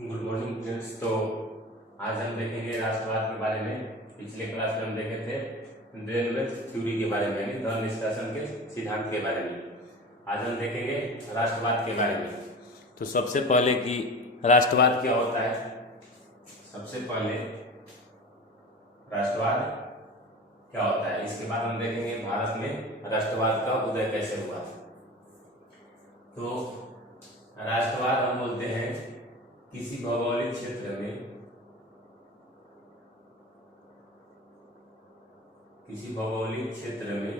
Good morning friends. तो आज हम देखेंगे राष्ट्रवाद के बारे में। पिछले क्लास में हम देखे थे रेलवे थ्योरी के बारे में, यानी धन निष्कासन के सिद्धांत के बारे में। आज हम देखेंगे राष्ट्रवाद के बारे में। तो सबसे पहले कि राष्ट्रवाद क्या होता है, सबसे पहले राष्ट्रवाद क्या होता है, इसके बाद हम देखेंगे भारत में राष्ट्रवाद का उदय कैसे हुआ। तो राष्ट्रवाद हम बोलते हैं किसी भौगोलिक क्षेत्र में, किसी भौगोलिक क्षेत्र में,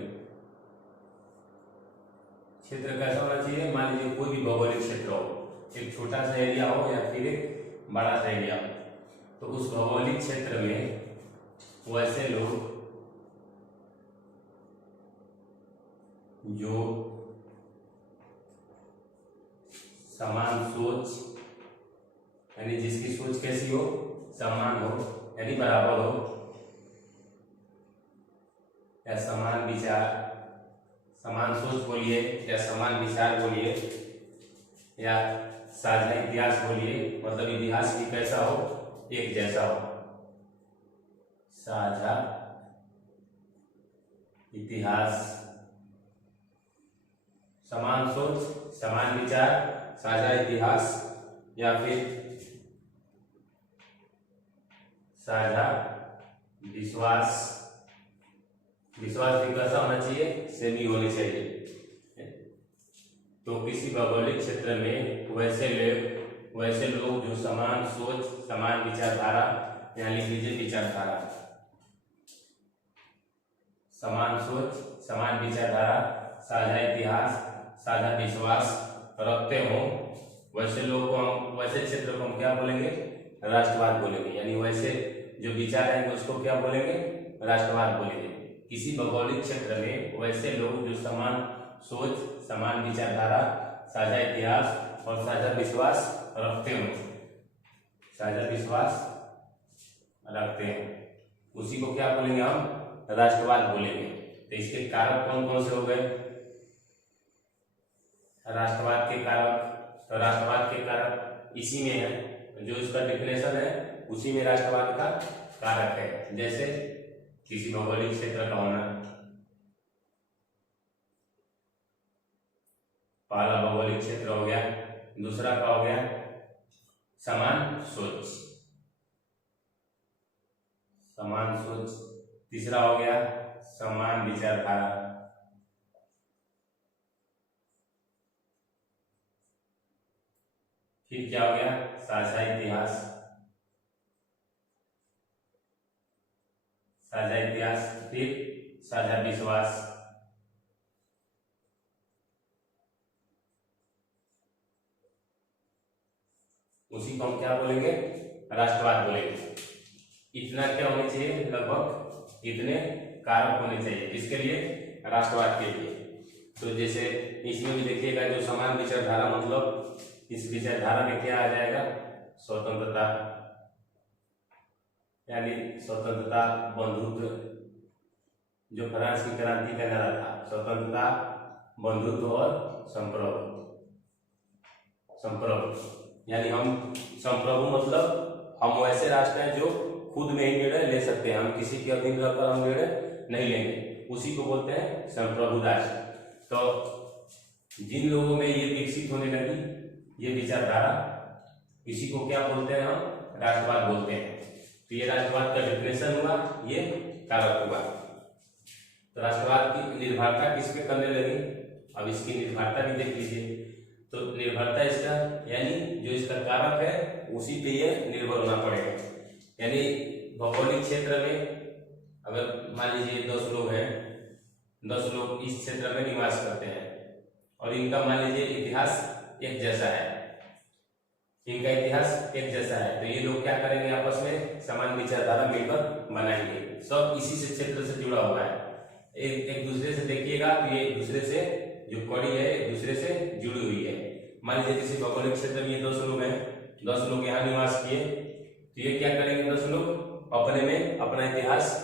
क्षेत्र कैसा होना चाहिए, मान लीजिए कोई भी भौगोलिक क्षेत्र हो, एक छोटा सा एरिया हो या फिर एक बड़ा सा एरिया हो, तो उस भौगोलिक क्षेत्र में वैसे लोग जो समान सोच, यानी जिसकी सोच कैसी हो, समान हो यानी बराबर हो, या समान विचार, समान सोच बोलिए या समान विचार बोलिए या साझा इतिहास बोलिए, मतलब इतिहास भी कैसा हो, एक जैसा हो, साझा इतिहास, समान सोच, समान विचार, साझा इतिहास या फिर साझा विश्वास। विश्वास भी कैसा होना चाहिए, सेमी होनी चाहिए। तो किसी भौगोलिक क्षेत्र में वैसे लोग जो समान सोच, समान विचारधारा, यहाँ लिख लीजिए विचारधारा, समान सोच, समान विचारधारा, साझा इतिहास, साझा विश्वास रखते हो, वैसे लोगों को हम, वैसे क्षेत्र को हम क्या बोलेंगे, राष्ट्रवाद बोलेंगे। यानी वैसे जो विचार है उसको क्या बोलेंगे, राष्ट्रवाद बोलेंगे। किसी भौगोलिक क्षेत्र में वैसे लोग जो समान सोच, समान विचारधारा, साझा इतिहास और साझा विश्वास रखते हो, साझा विश्वास रखते हैं, उसी को क्या बोलेंगे, हम राष्ट्रवाद बोलेंगे। तो इसके कारक कौन कौन से हो गए, राष्ट्रवाद के कारक। तो राष्ट्रवाद के कारक इसी में है, जो इसका डेफिनेशन है उसी में राष्ट्रवाद का कारक है। जैसे किसी भौगोलिक क्षेत्र का होना, पहला भौगोलिक क्षेत्र हो गया, दूसरा का हो गया समान सोच, समान सोच, तीसरा हो गया समान विचारधारा, फिर क्या हो गया साझा इतिहास, साझा इतिहास, फिर साझा विश्वास, उसी को हम क्या बोलेंगे, राष्ट्रवाद बोलेंगे। इतना क्या होना चाहिए, लगभग इतने कारक होने चाहिए, इसके लिए, राष्ट्रवाद के लिए। तो जैसे इसमें भी देखिएगा, जो समान विचारधारा, मतलब इस विचारधारा में क्या आ जाएगा, स्वतंत्रता, यानी स्वतंत्रता, बंधुत्व, जो फ्रांस की क्रांति का नारा था, स्वतंत्रता, बंधुत्व और संप्रभु। यानी हम संप्रभु, मतलब हम वैसे राष्ट्र हैं जो खुद में ही निर्णय ले सकते हैं, हम किसी के अधीन रहकर हम निर्णय नहीं लेंगे, उसी को बोलते हैं संप्रभु राष्ट्र। तो जिन लोगों में ये विकसित होने लगी ये विचारधारा, इसी को क्या बोलते हैं, हम राष्ट्रवाद बोलते हैं। तो ये राष्ट्रवाद का डेफिनेशन हुआ, ये कारक हुआ। तो राष्ट्रवाद की निर्भरता किस पे करने लगी, अब इसकी निर्भरता भी देख लीजिए। तो निर्भरता इसका, यानी जो इसका कारक है उसी पे ये निर्भर होना पड़ेगा। यानी भौगोलिक क्षेत्र में अगर मान लीजिए 10 लोग हैं, 10 लोग इस क्षेत्र में निवास करते हैं और इनका मान लीजिए इतिहास एक जैसा है, इनका इतिहास एक जैसा है, तो ये लोग क्या करेंगे, आपस में समान विचारधारा मिलकर बनाएंगे। सब इसी से क्षेत्र से जुड़ा हुआ है, एक दूसरे से देखिएगा तो ये एक दूसरे से जो कड़ी है एक दूसरे से जुड़ी हुई है। मान लीजिए किसी भौगोलिक क्षेत्र में ये 10 लोग हैं, 10 लोग यहाँ निवास किए, तो ये क्या करेंगे, 10 लोग अपने में अपना इतिहास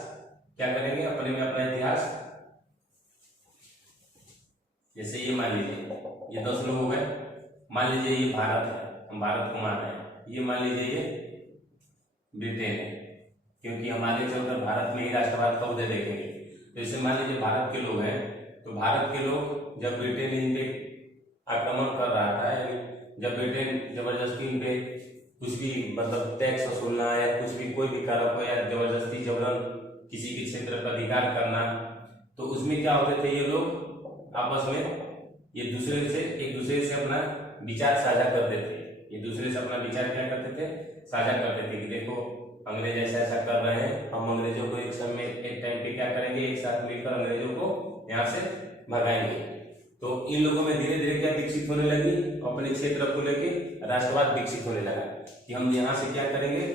क्या करेंगे, अपने में अपना इतिहास, जैसे ये मान लीजिए ये 10 लोग हो गए, मान लीजिए ये भारत है, हम भारत को मान रहे हैं, ये मान लीजिए ये ब्रिटेन है, क्योंकि हमारे जो अगर भारत में ही राष्ट्रवाद का उदय देखेंगे तो जैसे मान लीजिए भारत के लोग हैं, तो भारत के लोग जब ब्रिटेन इन पे आक्रमण कर रहा था, यानी जब ब्रिटेन जबरदस्ती इन पे कुछ भी मतलब टैक्स वसूलना या कुछ भी कोई भी कारक हो या जबरदस्ती जबरन किसी के क्षेत्र पर अधिकार करना, तो उसमें क्या होते थे ये लोग आपस में एक दूसरे से अपना विचार साझा करते थे। एक दूसरे से अपना विचार क्या करते थे, साझा करते थे कि देखो अंग्रेज ऐसा ऐसा कर रहे हैं, हम अंग्रेजों को एक समय एक टाइम पे क्या करेंगे, एक साथ मिलकर अंग्रेजों को यहाँ से भगाएंगे। तो इन लोगों में धीरे धीरे क्या विकसित होने लगी, अपने क्षेत्र को लेके राष्ट्रवाद विकसित होने लगा कि हम यहाँ से क्या करेंगे,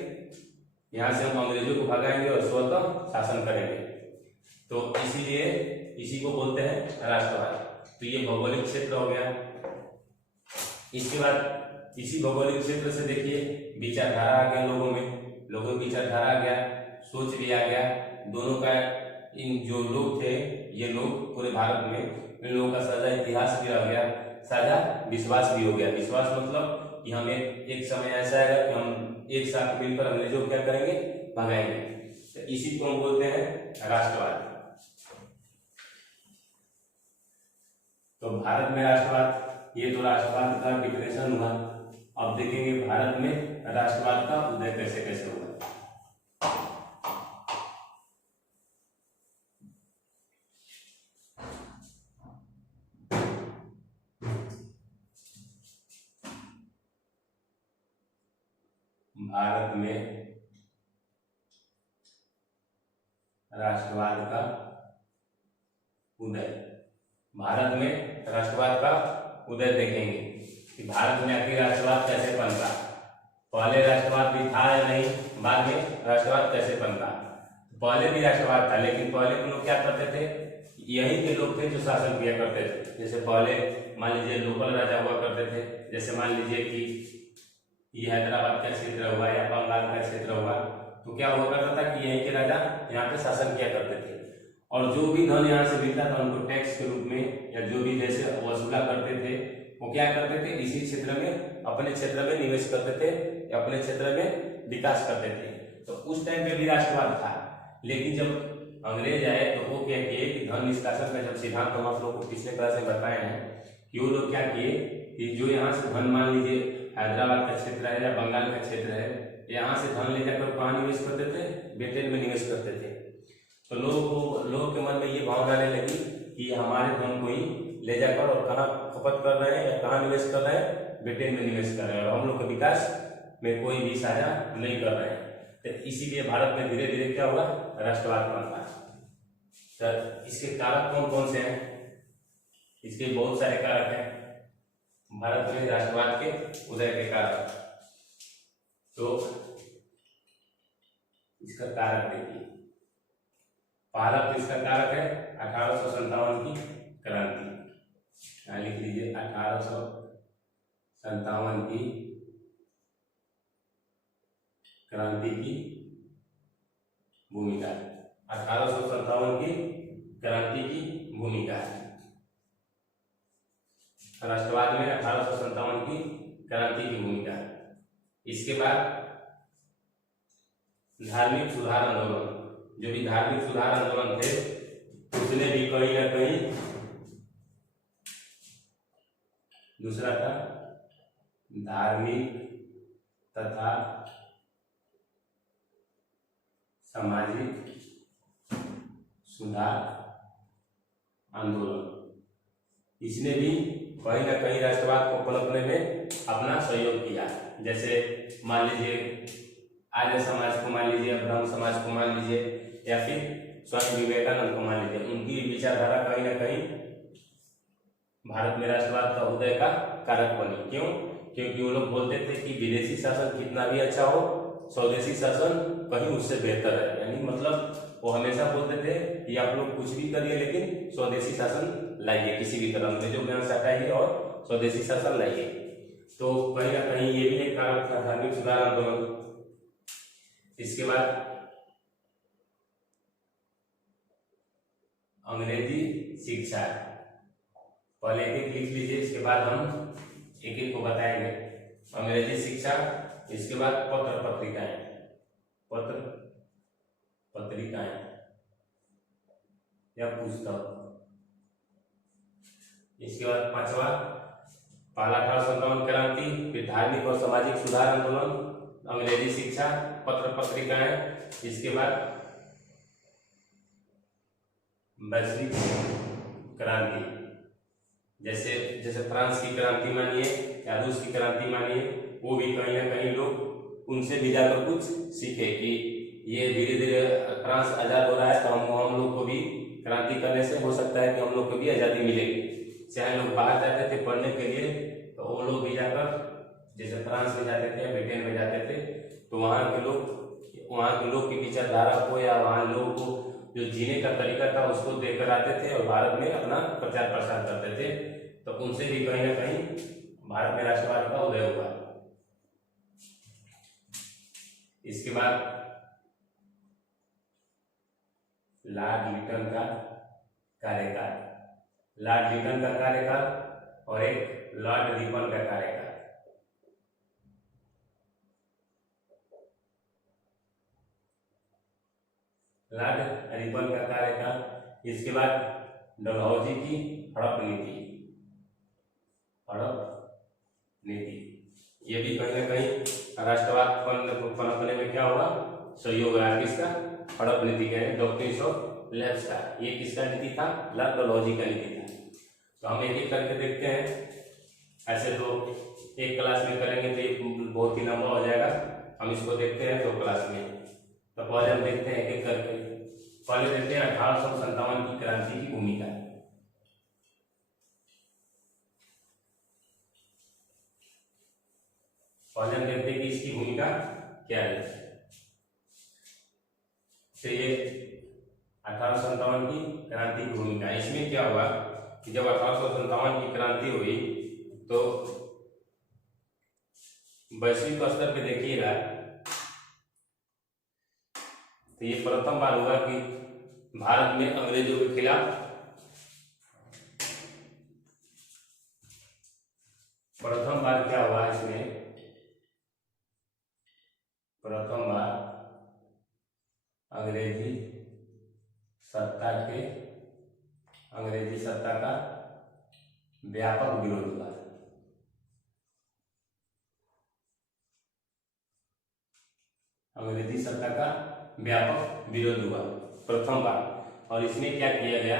यहाँ से हम अंग्रेजों को भगाएंगे और स्वतः शासन करेंगे। तो इसीलिए इसी को बोलते हैं राष्ट्रवाद। तो ये भौगोलिक क्षेत्र हो गया। इसके बाद इसी भौगोलिक क्षेत्र से देखिए विचारधारा आ गया, लोगों की विचारधारा आ गया, सोच भी आ गया दोनों का। इन जो लोग थे ये लोग पूरे भारत में, इन लोगों का साझा इतिहास भी आ गया, साझा विश्वास भी हो गया। विश्वास मतलब कि हमें एक समय ऐसा आएगा कि हम एक साथ मिलकर अंग्रेजों को क्या करेंगे, भगाएंगे। तो इसी को हम बोलते हैं राष्ट्रवाद। तो भारत में राष्ट्रवाद, ये तो राष्ट्रवाद का डिफिनेशन हुआ। अब देखेंगे भारत में राष्ट्रवाद का उदय कैसे कैसे हुआ। भारत में राष्ट्रवाद का उदय, भारत में राष्ट्रवाद का उदय देखेंगे कि भारत में आखिर राष्ट्रवाद कैसे बनता, पहले राष्ट्रवाद भी था या नहीं, बाद में राष्ट्रवाद कैसे बनता। पहले भी राष्ट्रवाद था, लेकिन पहले के लोग क्या करते थे, यही के लोग थे जो शासन किया करते थे। जैसे पहले मान लीजिए लोकल राजा हुआ करते थे, जैसे मान लीजिए कि ये हैदराबाद का क्षेत्र हुआ या बंगाल का क्षेत्र हुआ, तो क्या हुआ करता था कि यहीं के राजा यहाँ पे शासन किया करते थे। और जो भी धन यहाँ से मिलता था उनको टैक्स के रूप में या जो भी जैसे वसूला करते थे, वो क्या करते थे, इसी क्षेत्र में अपने क्षेत्र में निवेश करते थे, अपने क्षेत्र में विकास करते थे। तो उस टाइम पे भी राष्ट्रवाद था। लेकिन जब अंग्रेज आए तो वो क्या किए कि धन निष्कासन का जब सिद्धांत हम आप लोग को पिछले क्लास में बताए हैं कि वो लोग क्या किए कि जो यहाँ से धन मान लीजिए हैदराबाद का क्षेत्र है या बंगाल का क्षेत्र है, यहाँ से धन ले जाकर कहाँ निवेश करते थे, ब्रिटेन में निवेश करते थे। तो लोगों के मन में ये भावना आने लगी कि हमारे धन को ही ले जाकर और कहाँ खपत कर रहे हैं या कहाँ निवेश कर रहे हैं, ब्रिटेन में निवेश कर रहे हैं और हम लोग के विकास में कोई भी साझा नहीं कर रहे हैं। तो इसीलिए भारत में धीरे धीरे क्या हुआ, राष्ट्रवाद बनता है। तो इसके कारक कौन कौन से हैं, इसके बहुत सारे कारक हैं भारत में राष्ट्रवाद के उदय के कारक। तो इसका कारक देखिए, पहला तो इसका कारक है 1857 की क्रांति। यहाँ लिख लीजिए 1857 की क्रांति की भूमिका, 1857 की क्रांति की भूमिका है राष्ट्रवाद में, 1857 की क्रांति की भूमिका। इसके बाद धार्मिक सुधार आंदोलन, जो भी धार्मिक सुधार आंदोलन थे उसने भी कहीं ना कहीं, दूसरा था धार्मिक तथा सामाजिक सुधार आंदोलन, इसने भी कहीं ना कहीं राष्ट्रवाद को पनपने में अपना सहयोग किया। जैसे मान लीजिए आर्य समाज को मान लीजिए, ब्रह्म समाज को मान लीजिए, या फिर स्वामी विवेकानंद को मान लीजिए, उनकी विचारधारा कहीं ना कहीं भारत में राष्ट्रवाद का उदय का कारक बनी। क्यों? क्योंकि वो लोग बोलते थे कि विदेशी शासन कितना भी अच्छा हो, स्वदेशी शासन कहीं उससे बेहतर है। यानी मतलब वो हमेशा बोलते थे कि आप लोग कुछ भी करिए लेकिन स्वदेशी शासन लाइए, किसी भी तरह अंग्रेजों के यहाँ से हटाइए और स्वदेशी शासन लाइए। तो कहीं ना कहीं ये भी एक कारक था, धार्मिक सुधार आंदोलन। इसके बाद अंग्रेजी शिक्षा, पहले एक एक लिख लीजिए, इसके बाद हम एक एक को बताएंगे। अंग्रेजी शिक्षा, इसके बाद पत्र पत्रिकाएं, पत्र पत्रिकाएं या पुस्तक। इसके बाद पांचवा, पहला 1857 क्रांति, फिर धार्मिक और सामाजिक सुधार आंदोलन, अंग्रेजी शिक्षा, पत्र पत्रिकाएं। इसके बाद वैश्विक क्रांति, जैसे जैसे फ्रांस की क्रांति मानिए या रूस की क्रांति मानिए, वो भी कहीं ना कहीं लोग उनसे भी जाकर कुछ सीखे कि ये धीरे धीरे फ्रांस आजाद हो रहा है, तो हम लोग को भी क्रांति करने से हो सकता है कि हम लोग को भी आजादी मिलेगी। चाहे लोग बाहर जाते थे पढ़ने के लिए, तो वो लोग भी जाकर जैसे फ्रांस में जाते थे, ब्रिटेन में जाते थे, तो वहाँ के लोग की विचारधारा को या वहाँ लोगों को जो जीने का तरीका था उसको देखकर आते थे और भारत में अपना प्रचार प्रसार करते थे। तो उनसे भी कहीं ना कहीं भारत में राष्ट्रवाद का उदय हुआ। इसके बाद लॉर्ड लिटन का कार्यकाल, लॉर्ड लिटन का कार्यकाल और एक लॉर्ड रिपन का कार्यकाल। लॉर्ड रिपन का कार्यकाल, इसके बाद डलहौजी की हड़प नीति, हड़प नीति, ये भी कहीं ना कहीं राष्ट्रवाद पनपने में क्या हुआ, सहयोग रहा। किसका? हड़प नीति का, डॉक्ट्रिन ऑफ लैब्स का। ये किसका नीति था? लॉर्ड डलहौजी का नीति था। तो हम एक एक करके देखते हैं। ऐसे तो एक क्लास में करेंगे तो ये बहुत ही लंबा हो जाएगा, हम इसको देखते हैं 2 क्लास में। तो पहले हम देखते हैं एक एक करके। पहले देखते हैं 1857 की क्रांति की भूमिका। पहले हम देखते हैं कि इसकी भूमिका क्या है। तो ये 1857 की क्रांति की भूमिका, इसमें क्या हुआ कि जब 1857 की क्रांति हुई तो वैश्विक स्तर पे देखिएगा तो ये प्रथम बार हुआ कि भारत में अंग्रेजों के खिलाफ प्रथम बार क्या हुआ, इसमें प्रथम बार अंग्रेजी सत्ता का व्यापक विरोध हुआ। अंग्रेजी सत्ता का व्यापक विरोध हुआ प्रथम बार। और इसमें क्या किया गया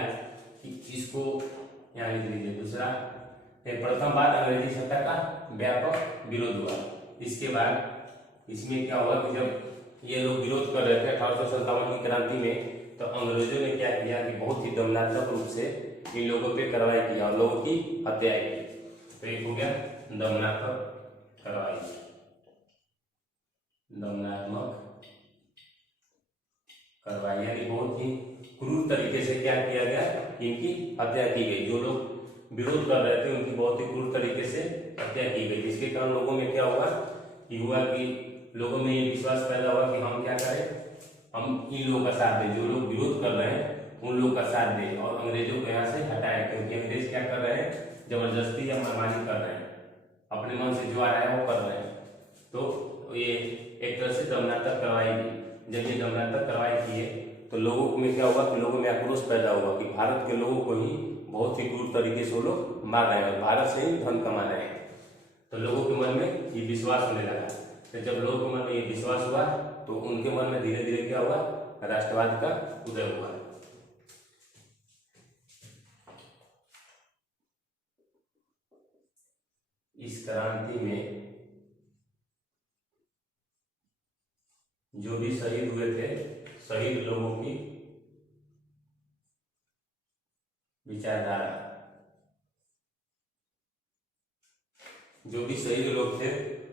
कि इसको यहाँ लिख लीजिए, दूसरा प्रथम बार अंग्रेजी सत्ता का व्यापक विरोध हुआ। इसके बाद इसमें क्या हुआ कि जब ये लोग विरोध कर रहे थे 1857 की क्रांति में, तो अंग्रेजों ने क्या किया कि बहुत ही दमनात्मक रूप से इन लोगों पे कार्रवाई किया और लोगों की हत्याएं की। तो एक हो गया दमनात्मक कार्रवाई, दमनात्मक कार्रवाई, यानी बहुत ही क्रूर तरीके से क्या किया गया, इनकी हत्या की गई। जो लोग विरोध कर रहे थे उनकी बहुत ही क्रूर तरीके से हत्या की गई, जिसके कारण लोगों में क्या हुआ कि लोगों में ये विश्वास पैदा हुआ कि हम क्या करें, हम इन लोगों का साथ दें, जो लोग विरोध कर रहे हैं उन लोगों का साथ दें और अंग्रेजों को यहाँ से हटाएं। क्योंकि अंग्रेज क्या कर रहे हैं, जबरदस्ती या मनमानी कर रहे हैं, अपने मन से जो आ रहा है वो कर रहे हैं। तो ये एक तरह से दमनात्मक कार्रवाई की। जब ये दमनात्मक कार्रवाई किए तो लोगों में क्या हुआ कि लोगों में आक्रोश पैदा हुआ कि भारत के लोगों को ही बहुत ही क्रूर तरीके से वो लोग मार रहे हैं और भारत से ही धन कमा रहे हैं। तो लोगों के मन में ये विश्वास होने लगा। तो जब लोगों के मन में ये विश्वास हुआ तो उनके मन में धीरे धीरे क्या हुआ, राष्ट्रवाद का उदय हुआ। इस क्रांति में जो भी शहीद हुए थे, शहीद लोगों की विचारधारा, जो भी शहीद लोग थे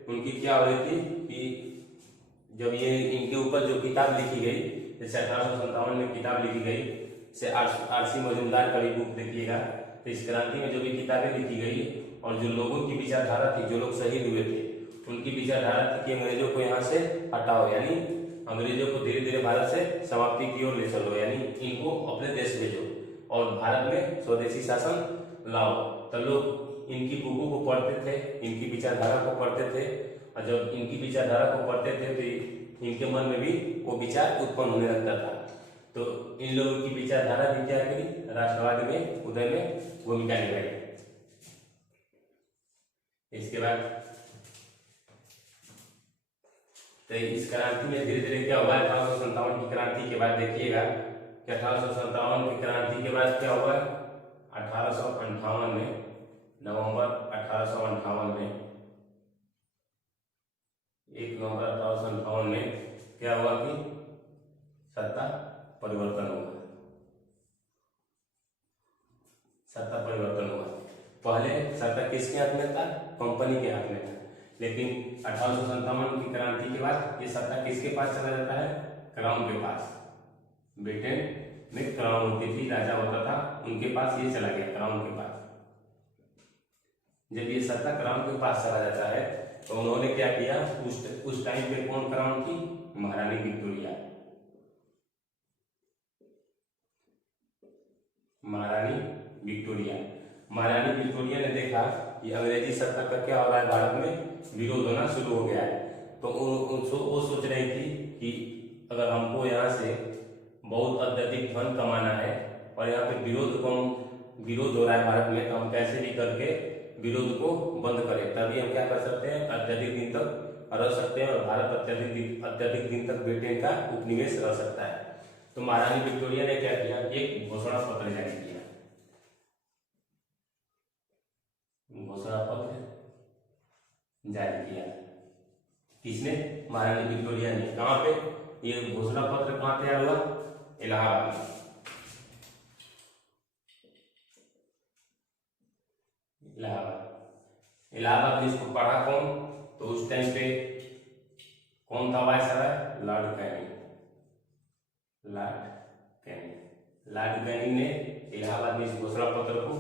उनकी क्या हो रही थी कि जब ये इनके ऊपर जो किताब लिखी गई, जैसे 1857 में किताब लिखी गई, जैसे आरसी मजूमदार का भी बुक देखिएगा, तो इस क्रांति में जो भी किताबें लिखी गई और जो लोगों की विचारधारा थी, जो लोग शहीद हुए थे उनकी विचारधारा थी कि अंग्रेजों को यहाँ से हटाओ, यानी अंग्रेजों को धीरे धीरे भारत से समाप्ति की ओर ले चलो, यानी इनको अपने देश भेजो और भारत में स्वदेशी शासन लाओ। तो लोग इनकी बुकों को पढ़ते थे, इनकी विचारधारा को पढ़ते थे, और जब इनकी विचारधारा को पढ़ते थे तो इनके मन में भी वो विचार उत्पन्न होने लगता था। तो इन लोगों की विचारधारा भी क्या करी, राष्ट्रवाद में उदय में भूमिका निभाई। इसके बाद तो इस क्रांति में धीरे धीरे क्या हुआ, 1857 की क्रांति के बाद देखिएगा कि 1857 की क्रांति के बाद क्या हुआ, 1858 में, नवंबर 1858 में, 1 नवंबर 1858 में क्या हुआ कि सत्ता परिवर्तन हुआ, सत्ता परिवर्तन हुआ। पहले सत्ता किसके हाथ में था, कंपनी के हाथ में था, लेकिन 1857 की क्रांति के बाद ये सत्ता किसके पास चला जाता है, क्राउन के पास। ब्रिटेन में क्राउन होती थी, राजा होता था, उनके पास ये चला गया, क्राउन के पास। जब ये सत्ता क्राउन के पास चला जाता है तो उन्होंने क्या किया, उस टाइम पे कौन क्राउन थी, महारानी विक्टोरिया। महारानी विक्टोरिया, महारानी विक्टोरिया ने देखा कि अंग्रेजी सत्ता का क्या हो रहा है, भारत में विरोध होना शुरू हो गया है। तो वो सोच रही थी कि अगर हमको यहाँ से बहुत अत्यधिक धन कमाना है और यहाँ पे विरोध हो रहा है भारत में, तो हम कैसे भी करके विरोध को बंद करें, तभी हम क्या कर सकते हैं, अत्यधिक दिन तक रह सकते हैं और भारत अत्यधिक दिन तक ब्रिटेन का उपनिवेश रह सकता है। तो महारानी विक्टोरिया ने क्या किया, एक घोषणा पत्र जारी किया। घोषणा पत्र जारी किया किसने, महारानी विक्टोरिया ने। कहाँ पे ये घोषणा पत्र कहाँ तैयार हुआ, इलाहाबाद में। इलाहाबाद में इसको पढ़ा कौन, तो उस टाइम पे कौन था viceroy, Lord Canning. Lord Canning ने इलाहाबाद में इस घोषणा पत्र को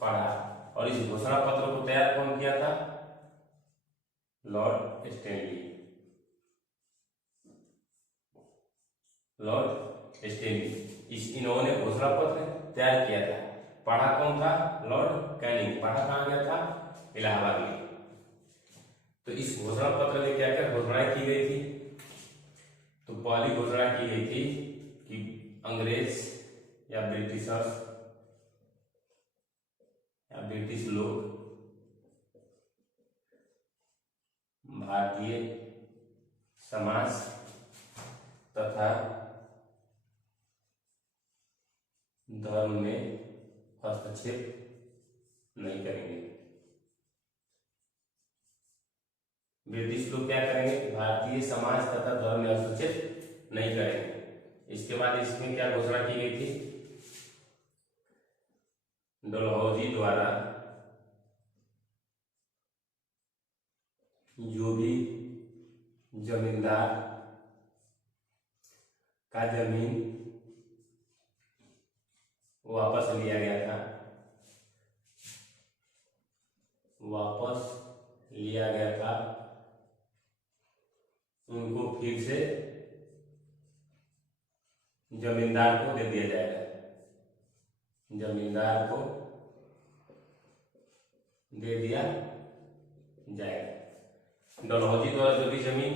पढ़ा, और इस घोषणा पत्र को तैयार कौन किया था, लॉर्ड स्टैनली। लॉर्ड स्टैनली इन्होंने घोषणा पत्र तैयार किया था। पढ़ा कौन था, लॉर्ड कैनिंग। पढ़ा कहाँ गया था, इलाहाबाद में। तो इस घोषणा पत्र में क्या क्या घोषणाएं की गई थी, तो पहली घोषणा की गई थी कि अंग्रेज या ब्रिटिशर्स या ब्रिटिश लोग भारतीय समाज तथा धर्म में हस्तक्षेप नहीं करेंगे। ब्रिटिश लोग क्या करेंगे, भारतीय समाज तथा धर्म में हस्तक्षेप नहीं करेंगे। इसके बाद इसमें क्या घोषणा की गई थी, डलहौजी द्वारा जो भी जमींदार का जमीन वापस लिया गया था, उनको फिर से जमींदार को दे दिया जाएगा। जमींदार को दे दिया जाएगा। डलहौजी द्वारा जो भी जमीन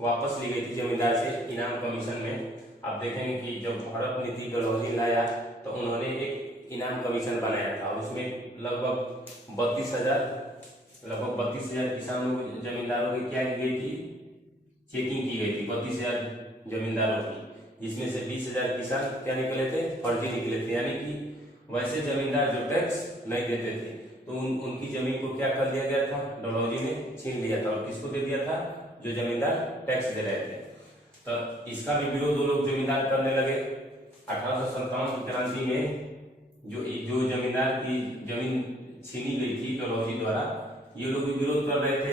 वापस ली गई थी जमींदार से इनाम कमीशन में, आप देखेंगे कि जब भारत नीति डलहौजी लाया तो उन्होंने एक इनाम कमीशन बनाया था, और उसमें लगभग 32,000 किसानों जमींदारों की क्या की गई थी, चेकिंग की गई थी 32,000 जमींदारों की, जिसमें से 20,000 किसान क्या निकले थे, फर्जी निकले थे। यानी कि वैसे जमींदार जो टैक्स नहीं देते थे तो उनकी जमीन को क्या कर दिया गया था, डलहौजी ने छीन लिया था। और किसको दे दिया था, जो जमींदार टैक्स दे रहे थे। तो इसका भी विरोध वो लोग जमींदार करने लगे। 1857 की क्रांति में जो जमींदार की जमीन छीनी गई थी डलहौजी द्वारा, ये लोग भी विरोध कर रहे थे।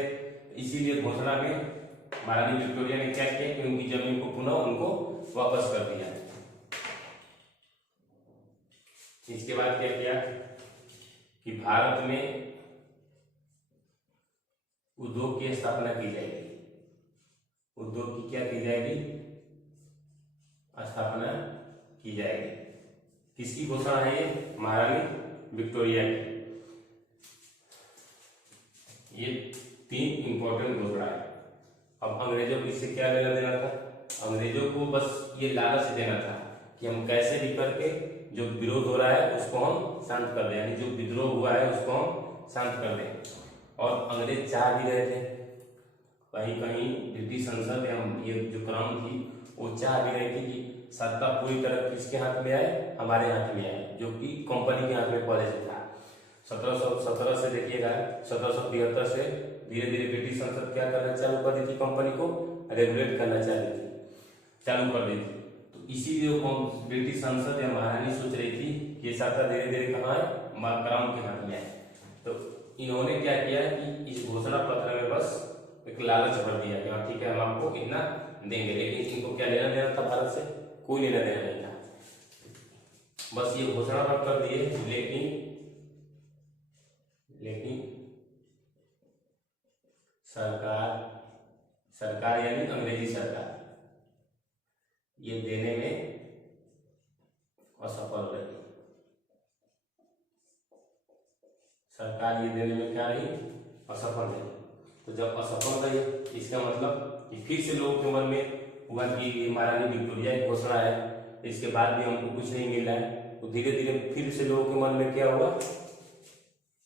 इसीलिए घोषणा में महारानी विक्टोरिया ने क्या किया कि उनकी जमीन को पुनः उनको वापस कर दिया। इसके बाद क्या किया कि भारत में उद्योग की स्थापना की जाएगी। उद्योग की क्या की जाएगी, स्थापना की जाएगी। किसकी घोषणा है ये, महारानी विक्टोरिया की। ये 3 इंपॉर्टेंट घोषणा है। अब अंग्रेजों को इससे क्या लेना देना था? अंग्रेजों को बस ये लालच देना था कि हम कैसे भी करके जो विरोध हो रहा है उसको हम शांत कर दें, यानी जो विद्रोह हुआ है उसको हम शांत कर दें। और अंग्रेज चाह भी रहे थे, कहीं कहीं ब्रिटिश संसद या ये जो क्राउन थी वो चाह भी रही थी कि सत्ता पूरी तरह किसके हाथ में आए, हमारे हाथ में आए, जो कि कंपनी के हाथ में पहले से था। 1717 से देखिएगा, 1773 से धीरे धीरे ब्रिटिश संसद क्या करना चालू कर दी थी, कंपनी को रेगुलेट करना चालू कर दी थी। तो इसीलिए ब्रिटिश संसद या महारानी सोच रही थी कि ये सत्ता धीरे धीरे कहाँ है, क्राउन के हाथ में आए। तो इन्होंने क्या किया कि इस घोषणा पत्र में बस एक लालच भर दिया कि हाँ ठीक है हम आपको इतना देंगे, लेकिन इनको क्या लेना देना था भारत से? कोई लेना देना नहीं था। बस ये घोषणा पत्र कर दिए, लेकिन सरकार यानी अंग्रेजी सरकार ये देने में असफल रही। सरकार ये देने में क्या रही? असफल रही। तो जब असफल रही इसका मतलब कि फिर से लोगों के मन में हुआ कि ये महारानी विक्टोरिया की घोषणा है, इसके बाद भी हमको कुछ नहीं मिल रहा है। तो धीरे धीरे फिर से लोगों के मन में क्या हुआ,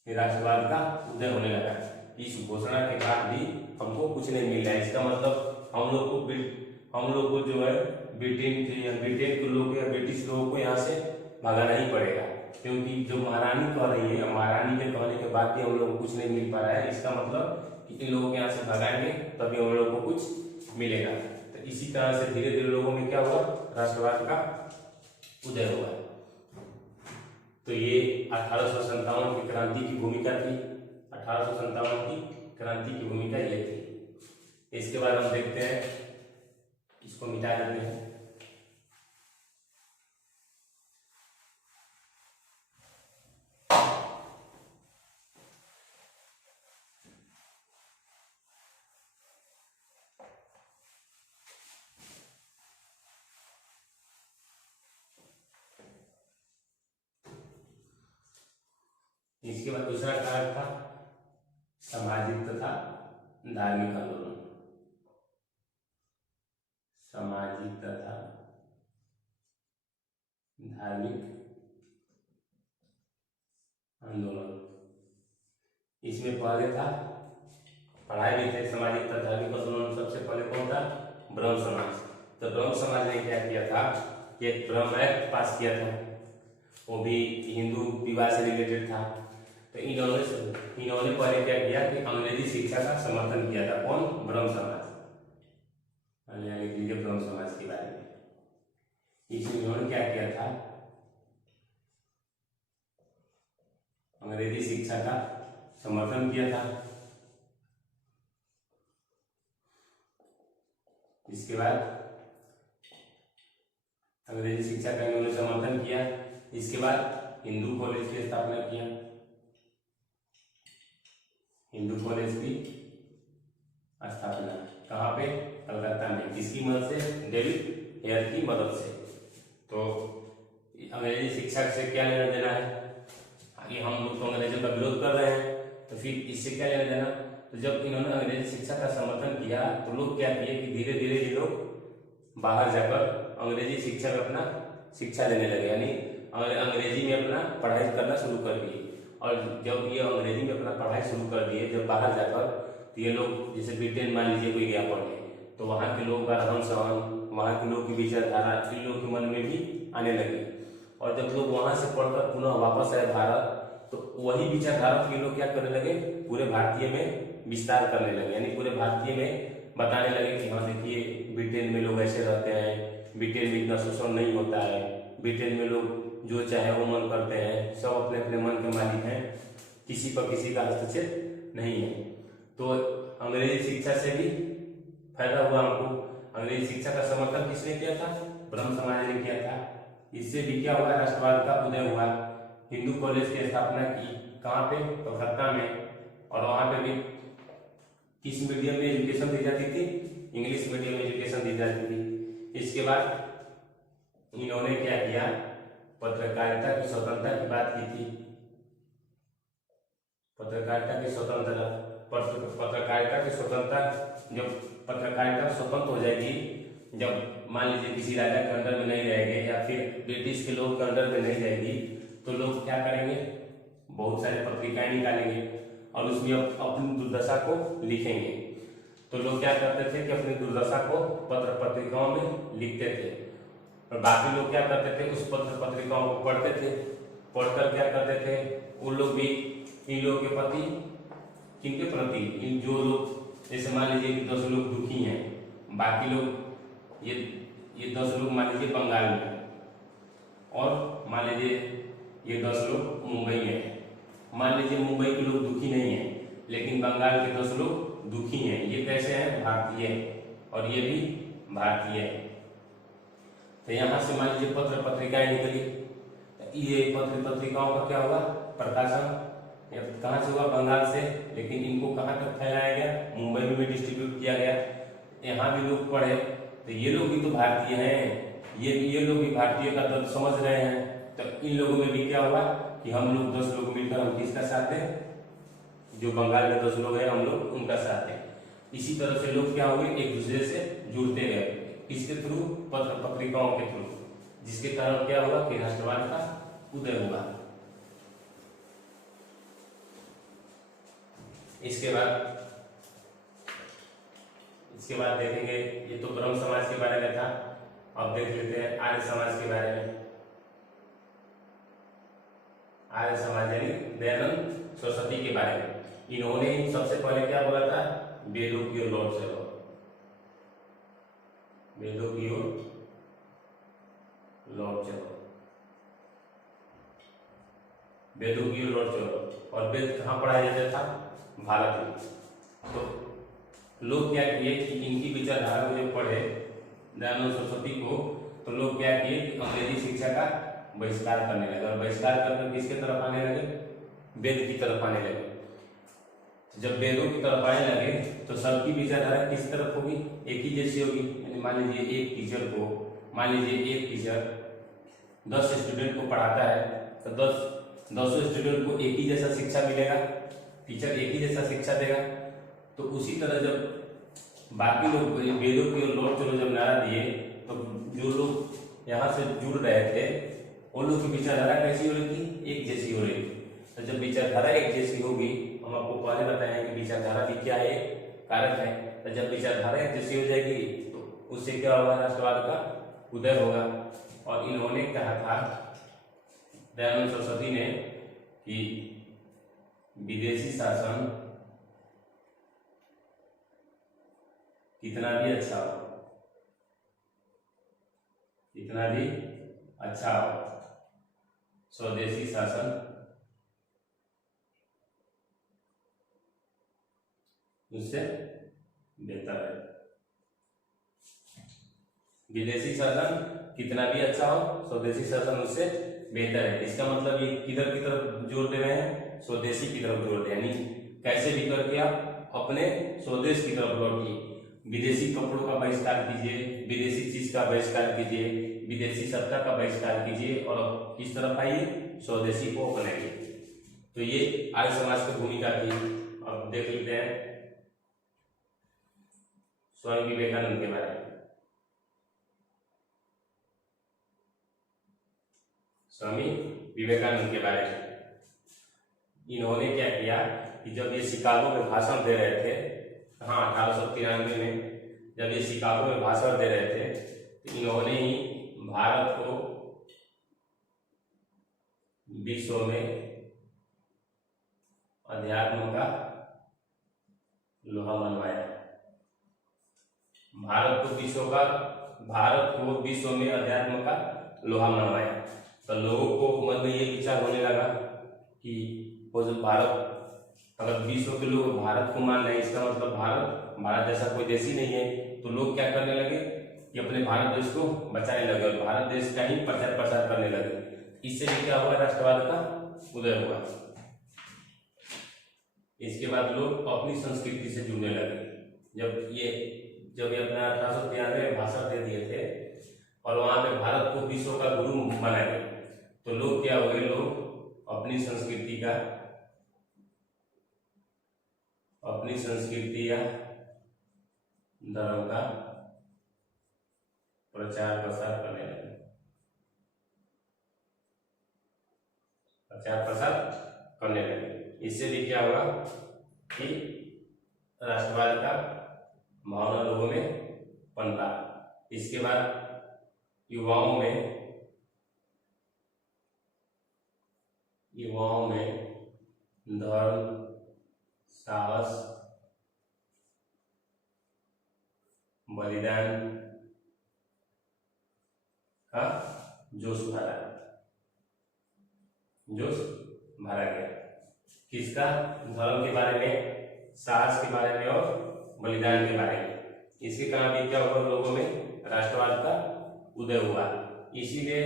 राष्ट्रवाद का उदय होने लगा। इस घोषणा के बाद भी हमको कुछ नहीं मिल रहा है, इसका मतलब हम लोग को जो है ब्रिटेन के लोग या ब्रिटिश लोगों को यहाँ से भगाना ही पड़ेगा, क्योंकि जो महारानी कह रही है, महारानी के कहने के बाद भी हम लोग को कुछ नहीं मिल पा रहा है। इसका मतलब कि इन लोगों के यहाँ से भगाएंगे तभी हम लोग को कुछ मिलेगा। तो इसी तरह से धीरे धीरे लोगों में क्या हुआ, राष्ट्रवाद का उदय हुआ। तो ये 1857 की क्रांति की भूमिका थी। 1857 की क्रांति की भूमिका ये थी। इसके बाद हम देखते हैं, इसको मिटा देते हैं। इसके बाद दूसरा कारक था सामाजिक तथा धार्मिक आंदोलन। सामाजिक तथा धार्मिक आंदोलन, इसमें पहले था पढ़ाई भी थे। सामाजिक तथा धार्मिक आंदोलन सबसे पहले कौन था? ब्रह्म समाज। तो ब्रह्म समाज ने क्या किया था, एक ब्रह्म एक्ट पास किया था, वो भी हिंदू विवाह से रिलेटेड था। तो इन्होंने पहले क्या किया कि अंग्रेजी शिक्षा का समर्थन किया था। कौन? ब्रह्म समाज। ब्रह्म समाज के बारे में इसमें इन्होंने क्या किया था, अंग्रेजी शिक्षा का समर्थन किया था। इसके बाद अंग्रेजी शिक्षा का इन्होंने समर्थन किया। इसके बाद हिंदू कॉलेज की स्थापना किया। हिंदू कॉलेज की स्थापना कहाँ पे? कलकत्ता में। किसकी मदद से? डेविड हेयर की मदद से। तो अंग्रेजी शिक्षा से क्या लेना देना है? आगे हम लोग तो अंग्रेजों का विरोध कर रहे हैं, तो फिर इससे क्या लेना देना? तो जब इन्होंने अंग्रेजी शिक्षा का समर्थन किया तो लोग क्या किए कि धीरे धीरे ये लोग बाहर जाकर अंग्रेजी शिक्षा में अपना शिक्षा लेने लगे, यानी अंग्रेजी में अपना पढ़ाई करना शुरू कर दिए। और जब ये अंग्रेजी में अपना पढ़ाई शुरू कर दिए, जब बाहर जाकर, तो ये लोग जैसे ब्रिटेन मान लीजिए कोई गया पढ़ने, तो वहाँ के लोगों का रहन सहन, वहाँ के लोग की विचारधारा इन लोगों के मन में भी आने लगी। और जब लोग वहाँ से पढ़कर पुनः वापस आए भारत, तो वही विचारधारा के लोग क्या करने लगे, पूरे भारतीय में विस्तार करने लगे, यानी पूरे भारतीय में बताने लगे कि हाँ देखिए ब्रिटेन में लोग ऐसे रहते हैं, ब्रिटेन में इतना शोषण नहीं होता है, ब्रिटेन में लोग जो चाहे वो मन करते हैं, सब अपने अपने मन के मालिक हैं, किसी पर किसी का हस्तक्षेप नहीं है। तो अंग्रेजी शिक्षा से भी फायदा हुआ हमको। अंग्रेजी शिक्षा का समर्थन किसने किया था? ब्रह्म समाज ने किया था। इससे भी क्या हुआ, राष्ट्रवाद का उदय हुआ। हिंदू कॉलेज की स्थापना की, कहाँ पे? कलकत्ता में। और वहाँ पे भी किस मीडियम में एजुकेशन दी जाती थी? इंग्लिश मीडियम में एजुकेशन दी जाती थी। इसके बाद इन्होंने क्या किया, पत्रकारिता की स्वतंत्रता की बात की थी। पत्रकारिता की स्वतंत्रता पत्रकारिता की स्वतंत्रता, जब पत्रकारिता स्वतंत्र हो जाएगी, जब मान लीजिए किसी राजा के अंडर में नहीं रहेंगे या फिर ब्रिटिश के लोग के अंडर में नहीं रहेगी, तो लोग क्या करेंगे, बहुत सारे पत्रिकाएं निकालेंगे और उसमें अपनी दुर्दशा को लिखेंगे। तो लोग क्या करते थे कि अपनी दुर्दशा को पत्र पत्रिकाओं में लिखते थे और बाकी लोग क्या करते थे, उस पत्र पत्रिकाओं को पढ़ते थे। पढ़कर क्या करते थे, उन लोग भी इन लोगों के प्रति, किनके प्रति, इन जो लोग, जैसे मान लीजिए कि 10 लोग दुखी हैं, बाकी लोग ये 10 लोग मान लीजिए बंगाल में, और मान लीजिए ये 10 लोग मुंबई में हैं। मान लीजिए मुंबई के लोग दुखी नहीं हैं, लेकिन बंगाल के 10 लोग दुखी हैं। ये कैसे हैं, भारतीय और ये भी भारतीय है। तो यहाँ से मान लीजिए पत्र पत्रिकाएं निकली, ये पत्र पत्रिकाओं का क्या हुआ, प्रकाशन कहाँ से हुआ, बंगाल से, लेकिन इनको कहाँ तक फैलाया गया, मुंबई में भी डिस्ट्रीब्यूट किया गया। यहाँ भी लोग पढ़े, तो ये लोग भी तो भारतीय हैं, ये लोग भी भारतीय का दर्द समझ रहे हैं। तो इन लोगों में भी क्या हुआ कि हम लोग 10 लोग मिलकर हम किसका साथ हैं, जो बंगाल के 10 लोग हैं, हम लोग उनका साथ हैं। इसी तरह से लोग क्या हुए, एक दूसरे से जुड़ते गए, किसके थ्रू, पत्र पत्रिकाओं के थ्रू, जिसके कारण क्या हुआ कि राष्ट्रवाद का उदय हुआ। इसके बाद देखेंगे, ये तो ब्रह्म समाज के बारे में था। अब देख लेते हैं आर्य समाज के बारे में। आर्य समाज यानी दयानंद सरस्वती के बारे में। इन्होंने सबसे पहले क्या बोला था, वेदों की ओर लौट चलो, वेदों की ओर लौट चलो, वेदों की ओर लौट चलो। और वेद कहाँ पढ़ाया जाता था, भारत में। तो लोग क्या किए कि इनकी विचारधारा को जब पढ़े दयानंद सरस्वती को, तो लोग क्या किए कि अंग्रेजी शिक्षा का बहिष्कार करने लगे, और बहिष्कार करके किसके तरफ आने लगे, वेद की तरफ आने लगे। तो जब वेदों की तरफ आने लगे तो सबकी विचारधारा किस तरफ होगी, एक ही जैसी होगी। यानी मान लीजिए एक टीचर को, मान लीजिए एक टीचर 10 स्टूडेंट को पढ़ाता है, तो 10 स्टूडेंट को एक ही जैसा शिक्षा मिलेगा, टीचर एक ही जैसा शिक्षा देगा। तो उसी तरह जब बाकी लोग वेदों की ओर लौट चलो जब नारा दिए, तो जो लोग यहाँ से जुड़ रहे थे उन लोग की विचारधारा कैसी हो रही थी, एक जैसी हो रही थी। तो जब विचारधारा एक जैसी होगी, हम आपको पहले बताए हैं कि विचारधारा भी क्या है, कारक है। तो जब विचारधारा एक जैसी हो जाएगी तो उससे क्या होगा, राष्ट्रवाद का उदय होगा। और इन्होंने कहा था, दयानंद सरस्वती ने, कि विदेशी शासन कितना भी अच्छा हो, कितना भी अच्छा हो, स्वदेशी शासन उससे बेहतर है। विदेशी शासन कितना भी अच्छा हो, स्वदेशी शासन उससे बेहतर है। इसका मतलब ये किधर की तरफ जोर दे रहे हैं, स्वदेशी की तरफ जोर दे, यानी कैसे भी करके आप अपने स्वदेश की तरफ लौटिए। विदेशी कपड़ों का बहिष्कार कीजिए, विदेशी चीज का बहिष्कार कीजिए, विदेशी सत्ता का बहिष्कार कीजिए और किस तरफ आइए, स्वदेशी को अपनाइए। तो ये आर्य समाज की भूमिका थी। अब देख लेते हैं स्वामी विवेकानंद के बारे में। स्वामी विवेकानंद के बारे में इन्होंने क्या किया कि जब ये शिकागो में भाषण दे रहे थे, हाँ 1893 में जब ये शिकागो में भाषण दे रहे थे, तो इन्होंने ही भारत को विश्व में अध्यात्म का लोहा मनवाया। भारत को विश्व में अध्यात्म का लोहा मनवाया। तो लोगों को मन में ये विचार होने लगा कि वो जो भारत, अगर विश्व के लोग भारत को मान रहे हैं, इसका मतलब भारत जैसा कोई देश ही नहीं है। तो लोग क्या करने लगे कि अपने भारत देश को बचाने लगे और भारत देश का ही प्रचार प्रसार करने लगे। इससे भी क्या हुआ, राष्ट्रवाद का उदय हुआ। इसके बाद लोग अपनी संस्कृति से जुड़ने लगे। जब ये अपना 1893 में भाषण दे दिए थे और वहां पे भारत को विश्व का गुरु माना गया, तो लोग क्या हुए, लोग अपनी संस्कृति अपनी संस्कृति या धर्म का प्रचार प्रसार करने लगे। प्रचार प्रसार करने लगे। इससे भी क्या हुआ कि राष्ट्रवाद का भावना लोगों में पनपा। इसके बाद युवाओं में धर्म, साहस, बलिदान का जोश भरा गया। किसका? धर्म के बारे में, साहस के बारे में और बलिदान के बारे में। इसके कारण भी क्या हुआ, लोगों में राष्ट्रवाद का उदय हुआ। इसीलिए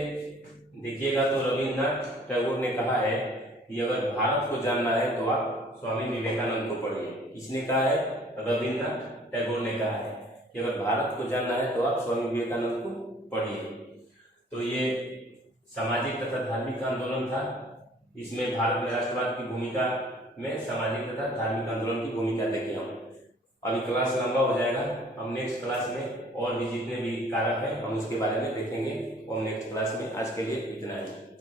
देखिएगा तो रविन्द्रनाथ टैगोर ने कहा है कि अगर भारत को जानना है तो आप स्वामी विवेकानंद को पढ़िए। किसने कहा है? रविन्द्रनाथ टैगोर ने कहा है कि अगर भारत को जानना है तो आप स्वामी विवेकानंद को पढ़िए। तो ये सामाजिक तथा धार्मिक आंदोलन था। इसमें भारत में राष्ट्रवाद की भूमिका में सामाजिक तथा धार्मिक आंदोलन की भूमिका देखी हम। अभी क्लास लंबा हो जाएगा, हम नेक्स्ट क्लास में और भी जितने भी कारक हैं हम उसके बारे में देखेंगे और नेक्स्ट क्लास में। आज के लिए इतना ही।